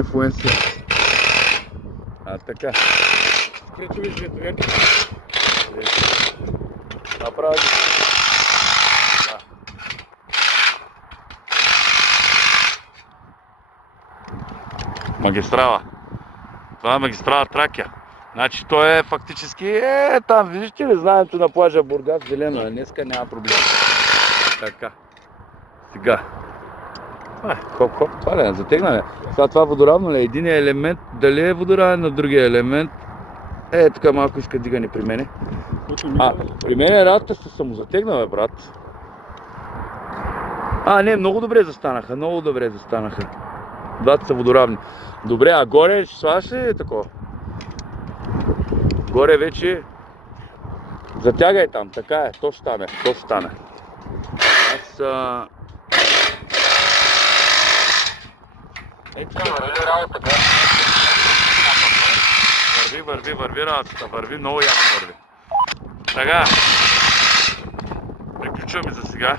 Инфлуенсър. Така. Ключови цветове. Направо ги. Да. Магистрала. Това е магистрала Тракия. Значи то е фактически там, виждате ли, знанието на плажа Бургас, зелено е, днеска няма проблем. Така. Сега. Хоп, това ли е? Затегнаме. Сега това водоравно ли е? Единият елемент, дали е водоравен на другия елемент? Така малко иска дигане при мене. При мен радата се самозатегна, брат. Не, много добре застанаха, Двата са водоравни. Добре, а горе ще слагаш ли такова? Горе вече затягай там, така е, то ще стане. Аз... така върви работата. Върви работата, върви, много ясно върви. Така, приключваме за сега.